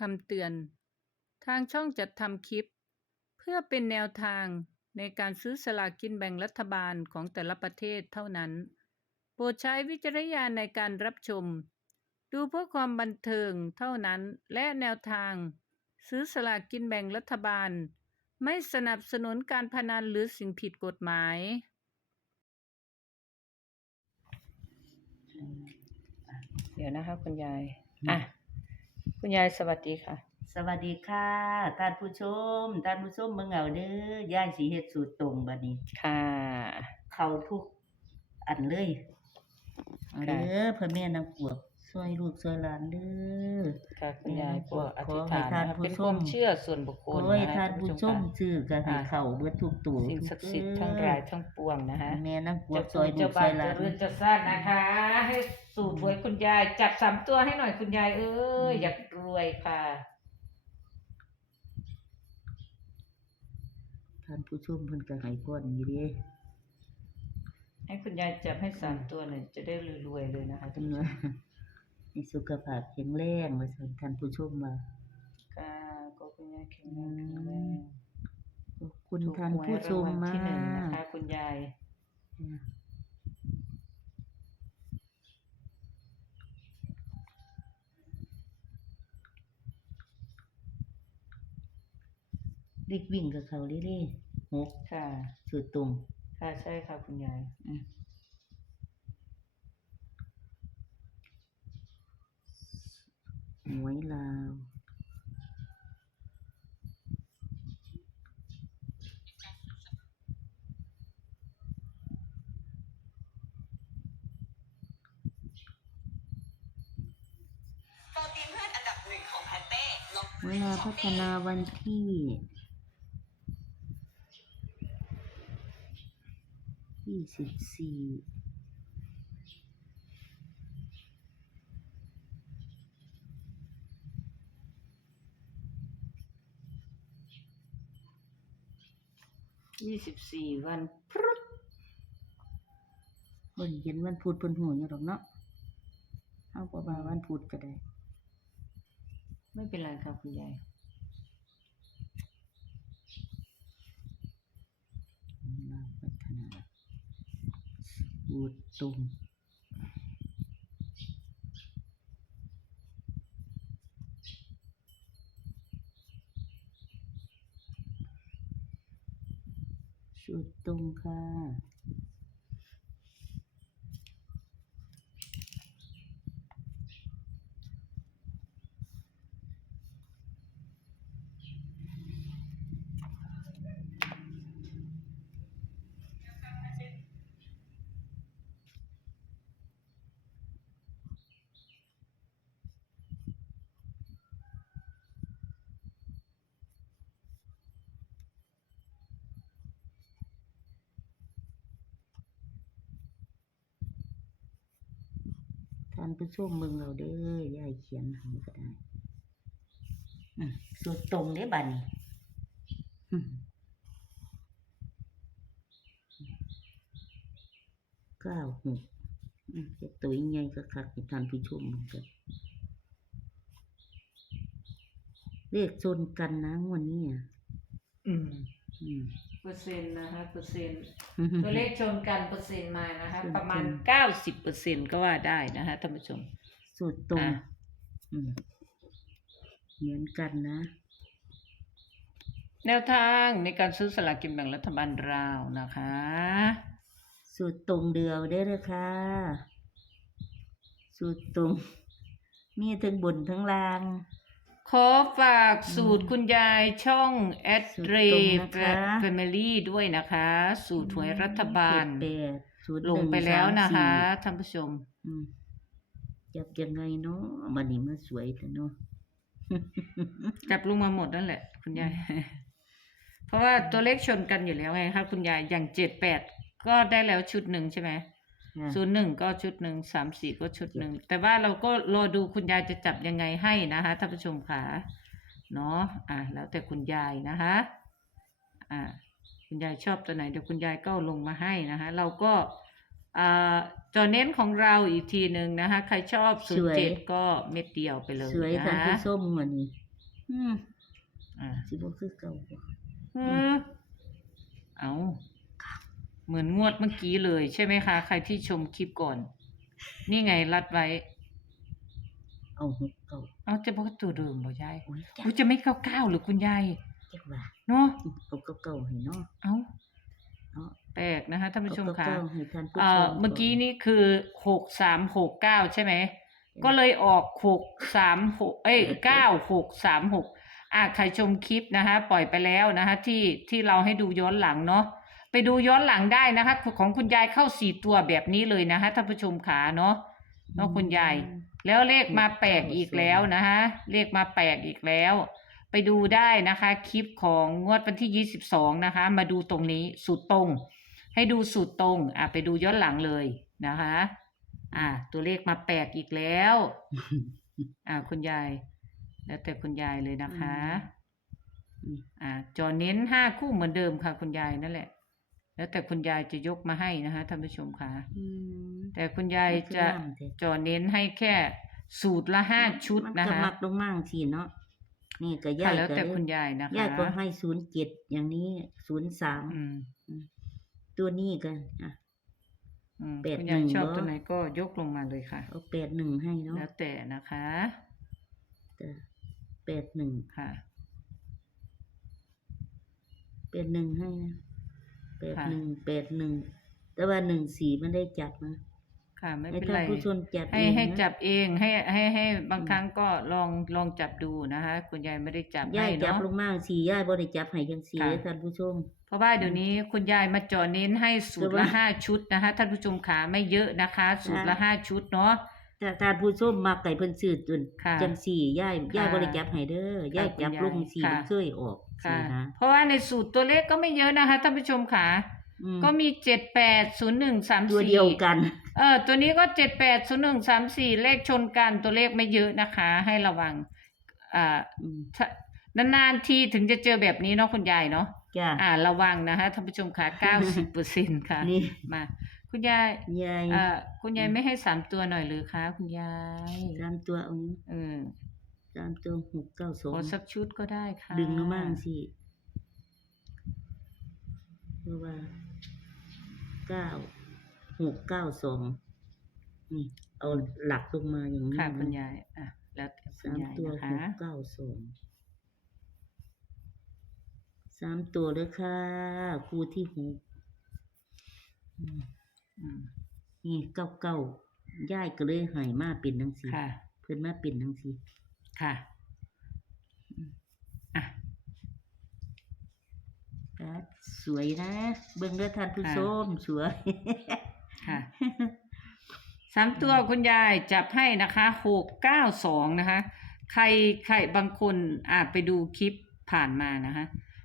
คำเตือน ทางช่องจัดทำคลิป เพื่อเป็นแนวทางในการซื้อสลากกินแบ่งรัฐบาลของแต่ละประเทศเท่านั้น โปรดใช้วิจารณญาณในการรับชม ดูเพื่อความบันเทิงเท่านั้นและแนวทาง ซื้อสลากกินแบ่งรัฐบาล ไม่สนับสนุนการพนันหรือสิ่งผิดกฎหมายเดี๋ยวนะคะคุณยาย อะ คุณยายสวัสดีค่ะ สวัสดีค่ะท่านผู้ชมท่านผู้ชมเบิ่งเอาเด้อย่ายสิเฮ็ดสูตรตรงบัดนี้ ค่ะ เข้าทุกอันเลยเอาเด้อพ่อแม่นางกวกช่วยลูกช่วยหลานเด้อ ค่ะคุณยายก็อขอธิษให้ฐานท่านนะคะผู้เป็นชความมเชื่อส่วนบุคคลโอ้ยนะคะท่านผู้ชมค่ะชื่อก็ให้อ่าเข้าเบิดทุกตัวสิ่งศักดิ์สิทธิ์ทั้งหลายทั้งปวงนะคะแม่นางกวจะกสช่วยวยลูจะกบาช่วนยหลาจะนเรือนจะสร้างนะคะ ให้สูตรหวยคุณยาย จับสามตัวให้หน่อยคุณยายเอ้ยอยากร วยค่ะ ท่านผู้ชมเพิ่นก็ให้พรอยู่เด้ให้คุณยายจับให้สามตัวหน่อยจะได้รวยๆเลยนะคะทุเพิ่กนท่าว่านให้สุขภาพแข็งแรงว่าซั่นท่านผู้ชมว่าค่ะก็คุณยายแข็งแรงแข็งแรงขอบคุณถูกท่านหวยผู้ชมรางวัลมาที่หนึ่งนะคะกคุณยาย เด็กวิ่งกับเขาเรื่อยๆหกค่ะสุดตรงค่ะใช่ค่ะคุณยายอืมหวยลาวโปรตีนพืชอันดับหนึ่งของแพนเต้ลง เวลาพัฒนาวันที่ สิบสี่ยี่สิบสี่วันพรุดวันเย็นวันพุธเพิ่นหูอยู่ดอกเนาะเอาบ่ว่าวันพุธก็ได้ ไม่เป็นไรค่ะคุณยายเวลาพัฒนา สูตรตรงสุดตรงค่ะานผู้ชมมึงเอาเด้อยายเขียนให้ก็ได้สูตรตรงเด้บัดนี้เก้าหกตัวใหญ่ก็คักท่านผู้ชมมึงกันเลขชนกันนะวันนี้อะอืมอืม เปอร์เซ็นต์นะคะเปอร์เซ็นต์ตัวเลขชนกันเปอร์เซ็นต์มานะคะชนกันประมาณเก้าสิบเปอร์เซ็นก็ว่าได้นะคะท่านผู้ชม สูตรตรงอะอืมเหมือนกันนะ แนวทางในการซื้อสลากกินแบ่งรัฐบาลราวนะคะ สูตรตรงเดียวได้เลยค่ะ สูตรตรง มีทั้งบนทั้งล่าง ขอฝากสูตรคุณยายช่องแอดสูตรเรตรงนะคะ แฟมิลี่ด้วยนะคะ สูตรหวยรัฐบาล เจ็ดแปดสูตรลงหนึ่ไปแล้วนะคะสามสี่ท่านผู้ชม อืมจับยังไงเนาะมันนี่มันสวยแต่เนาะ จับลงมาหมดนั่นแหละ คุณยาย เพราะว่าตัวเลขชนกันอยู่แล้วไงคะคุณยายอย่างเจ็ดแปดก็ได้แล้วชุดหนึ่งใช่ไหม อะศูนย์หนึ่งก็ชุดหนึ่งสามสี่ก็ชุดหนึ่ง แต่ว่าเราก็รอดูคุณยายจะจับยังไงให้นะคะท่านผู้ชมค่ะเนาะอะแล้วแต่คุณยายนะคะอ่าคุณยายชอบตัวไหนเดี๋ยวคุณยายก็เอาลงมาให้นะคะเราก็อ่าจอเน้นของเราอีกทีหนึ่งนะคะ ใครชอบศูนย์เจ็ดก็เม็ดเดียวไปเลยสวยท่านนะผู้ชมวันนี้อืมอ่า สิบ่คือเก่าบ่ เออเอา เหมือนงวดเมื่อกี้เลยใช่ไหมคะ ใครที่ชมคลิปก่อน นี่ไงรัดไว้ เอาหกเก่าเอาจะบอกตัวเดิมบ่ยายโอ้ยจักอุ้ยจะไม่เก้าเก้าหรือคุณยายจักว่าเนาะเอาเก่าเก่าให้เนาะเอาเนาะแปลกนะคะท่านผู้ชมเอาค่ะเก่าๆให้ท่านผู้เอ่ชอมเมื่อกี้นี้คือหกสามหกเก้าใช่ไหม ก็เลยออกหกสามหกเอ้ยเก้าหกสามหกอะใครชมคลิปนะคะ ปล่อยไปแล้วนะคะ ที่ที่เราให้ดูย้อนหลังเนาะ ไปดูย้อนหลังได้นะคะ ของคุณยายเข้าสี่ตัวแบบนี้เลยนะคะท่านผู้ชมขาเนาะเนาะคุณยาย แล้วเลขมาแปลกอีกแล้วนะคะเลขมาแปลกอีกแล้ว ไปดูได้นะคะ คลิปของงวดวันที่ยี่สิบสองนะคะ มาดูตรงนี้สูตรตรง ให้ดูสูตรตรง อะไปดูย้อนหลังเลยนะคะ อะตัวเลขมาแปลกอีกแล้ว อ่าคุณยาย แล้วแต่คุณยายเลยนะคะอืมอ่าจอเน้นห้าคู่เหมือนเดิมค่ะ คุณยายนั่นแหละ แล้วแต่คุณยายจะยกมาให้นะคะท่านผู้ชมค่ะ อืมแต่คุณยายจะมันคือว่างแต่จอเน้นให้แค่สูตรละห้าชุดมันะก็คะมักลงมาจังซี่เนาะนี่ก็ค่ะยายแล้วก็แต่เลยคุณยายนะคะยายก็ให้ศูนย์เจ็ดอย่างนี้ศูนย์สามอืมตัวนี้กันอะ อืมแปดคุณยายหนึ่งชอบเหรอตัวไหนก็ยกลงมาเลยค่ะ เอาแปดหนึ่งให้เนาะแล้วแต่นะคะแต่แปดหนึ่งค่ะ แปดหนึ่งให้นะแป ดค่ะหนึ่งแปดหนึ่งแต่ว่าหนึ่งสี่มันได้จับนะค่ะไม่ให้เป็นท่าไรนผู้ชมจับให้เองให้นะจับเองให้ให้ให้บางอืมครั้งก็ลองลองจับดูนะคะ คุณยายไม่ได้จับยาให้ยจับเนาะ ลงมาสี่ยายบ่ได้จับให้จังสี่ค่ะท่านผู้ชม เพราะว่าเดี๋ยวนี้คุณยายมาเจอเน้นให้สูตรแต่ละว่าห้าชุดนะคะท่านผู้ชมขาไม่เยอะนะคะ สูตรละค่ะห้าชุดเนาะ ถ้าท่านผู้ชมมักไก่เพิ่นซื้อจนค่ะจังสี่ยายค่ะยายบ่ได้จับให้เด้อยายค่ะจับคุณลยายงสี่ค่ะ มันเคยออกค่ะ สี่นะ เพราะว่าในสูตรตัวเลขก็ไม่เยอะนะคะท่านผู้ชมขาอืมก็มีเจ็ดแปดศูนย์หนึ่งสามตัวสี่เดียวกัน เออตัวนี้ก็เจ็ดแปดศูนย์หนึ่งสามสี่เลขชนกันตัวเลขไม่เยอะนะคะ ให้ระวังอ่าอืมถ้านานๆทีถึงจะเจอแบบนี้เนาะคุณยายเนาะ จ้าอ่าระวังนะคะท่านผู้ชมค่ะเก้าสิบเปอร์เซ็นค่ะ นี่ มา คุณยายยายเอ่อคุณยายไม่ให้สามตัวหน่อยหรือคะคุณยายตามตัวเอาเออตามตัวหกเก้าสอของสักชุดก็ได้ค่ะดึงลงมาจังสี่เพราะว่าเก้าหกเก้าสองนี่ เอาหลักลงมาอย่างนี้ค่ะนะคุณยาย อะ แล้วแต่คุณสามยายตัวนะหคะกเก้าสองสามตัวเลยค่ะคู่ที่หกอืมอืม นี่เก้าเก้าย่ายก็เลยใหายมาเป็นทั้งสี่ค่ะ เพิ่นมาเป็นทั้งสี่ค่ะอะครับสวยนะ เบิ่งเด้อท่านผู้ชมสวย ค่ะ สามตัวคุณยายจับให้นะคะหกเก้าสองนะคะ ใครใครบางคนอาจไปดูคลิปผ่านมานะคะ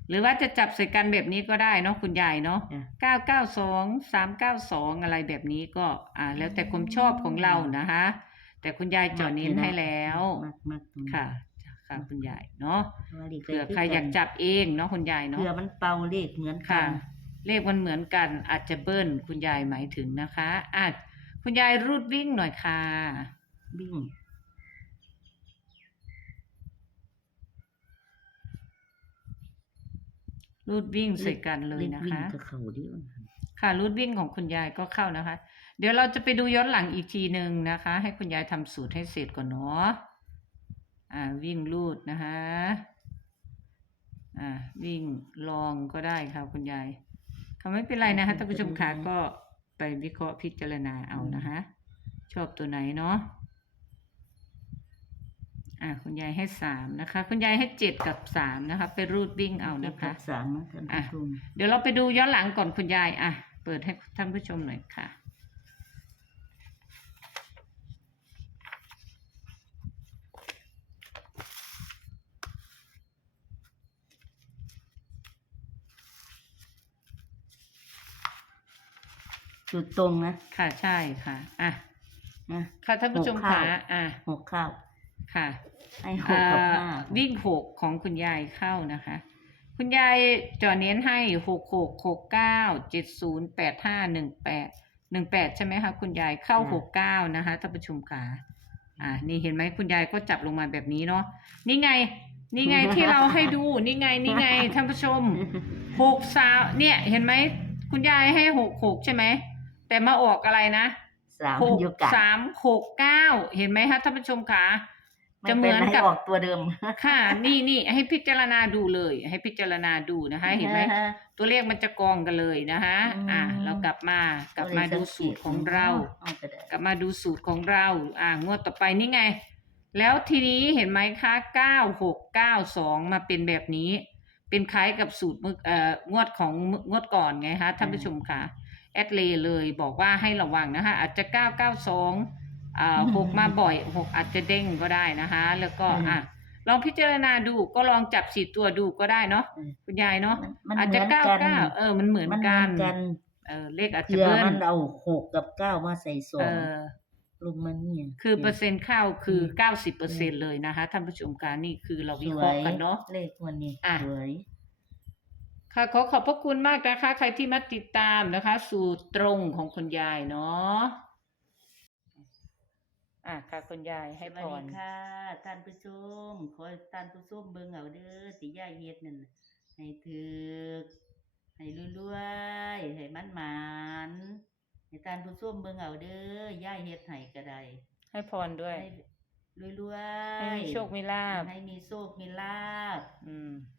หรือว่าจะจับใส่กันแบบนี้ก็ได้เนาะคุณยายเนาะจ้ะเก้าเก้าสองสามเก้าสองอะไรแบบนี้ก็อ่า แล้วแต่ความชอบของเรานะคะ แต่คุณยายเจาะเน้นให้แล้วมักมักตรงนี้ค่ะค่ะคุณยายเนาะว่าดีเผื่อใครอยากจับเองเนาะคุณยายเนาะเผื่อมันเป่าเลขเหมือนกัค่ะนเลขมันเหมือนกัน อาจจะเบิ้ลคุณยายหมายถึงนะคะอะคุณยายรูดวิ่งหน่อยค่ะวิ่ง รูดวิ่งใส่กันเลยนะวิ่งคะกับเขาเดิค่ะรูดวิ่งของคุณยายก็เข้านะคะ เดี๋ยวเราจะไปดูย้อนหลังอีกทีหนึ่งนะคะ ให้คุณยายทำสูตรให้เสร็จก่อนเนาะอ่าวิ่งรูดนะคะอ่าวิ่งลองก็ได้ค่ะคุณยายค่ะไม่เป็นไรนะคะท่านผู้ชมค่ะก็ไปวิเคราะห์พิจารณาเอานะคะชอบตัวไหนเนาะ อ่าคุณยายให้สามนะคะ คุณยายให้เจ็ดกับสามนะคะ ไปรูดวิ่งเอานะคะเจ็ดกับสามนะท่านผู้ชมเดี๋ยวเราไปดูย้อนหลังก่อนคุณยายอะเปิดให้ท่านผู้ชมหน่อยค่ะ จุดตรงนะค่ะใช่ค่ะอะนะค่ะท่านผู้ชมหกข้าค่ะวอะหกข้าวค่ะ ให้หกกับห้าอ่าวิ่งหกของคุณยายเข้านะคะ คุณยายจอเน้นให้หกหกหกเก้าเจ็ดศูนย์แปดห้าหนึ่งแปดหนึ่งแปดใช่ไหมคะคุณยายเข้าหกเก้านะคะท่านผู้ชมค่ะอ่า นี่เห็นไหมคุณยายก็จับลงมาแบบนี้เนาะนี่ไง นี่ไงที่เราให้ดูนี่ไงนี่ไงท่านผู้ชมหกสาวเนี่ยเห็นไหมคุณยายให้หกหกใช่ไหมแต่มาออกอะไรนะสามหกอยู่กันสามหกเก้าเห็นไหมคะท่านผู้ชมคะไม่ จะเหเป็มืนอนให้กับออกตัวเดิม ค่ะ นี่นี่ให้พิจารณาดูเลย ให้พิจารณาดูนะคะ เห็นไหมตัวเลขมันจะกองกันเลยนะคะอืมอะเรากลับมากลับมาดูสูตรของเราเอาก็ได้กลับมาดูสูตรของเรา อ่างวดต่อไปนี่ไง แล้วทีนี้เห็นไหมคะเก้าหกเก้าสองมาเป็นแบบนี้ เป็นคล้ายกับสูตรมึกเอ่องวดของงวดก่อนไงคะท่านผู้ชมค่ะแอดเลเลยบอกว่าให้ระวังนะคะอาจจะเก้าเก้าสองอ่า หกมาบ่อยหกอาจจะเด้งก็ได้นะคะ แล้วก็อะลองพิจารณาดูก็ลองจับสีตัวดูก็ได้เนาะอืมคุณยายเนาะมันอาจเหมืจะอนเก้ากันเก้าเออมันเหมือนมันเหกัมือนนกันเออเลขอาจจะเผื่อเบิ้ลมันเอาหกกับเก้ามาใส่สอเองอลงมาเนี่ยคือเปอร์เซ็นต์เข้าคืออืมเก้าสิบเปอร์เซ็นเลยนะคะท่านผู้ชมการนี่คือเราสวิเควราะยห์กันเนาะเลขวันนี้อะสวยค่ะขอขอบพระคุณมากนะคะ ใครที่มาติดตามนะคะ สูตรตรงของคุณยายเนาะ อะค่ะ คุณยายให้สวัพสร ดีค่ะท่านผู้ชมขอให้ท่านผู้ชมเบิ่งเอาเด้อสิย่าเฮ็ดนั่นน่ะให้ถึกให้รวยๆให้มันหมานให้ท่านผู้ชมเบิ่งเอาเด้อย่าเฮ็ดให้ก็ได้ให้พรด้วยให้รวยๆให้มีโชคมีลาบให้มีโชคมีลาบอืมจ้า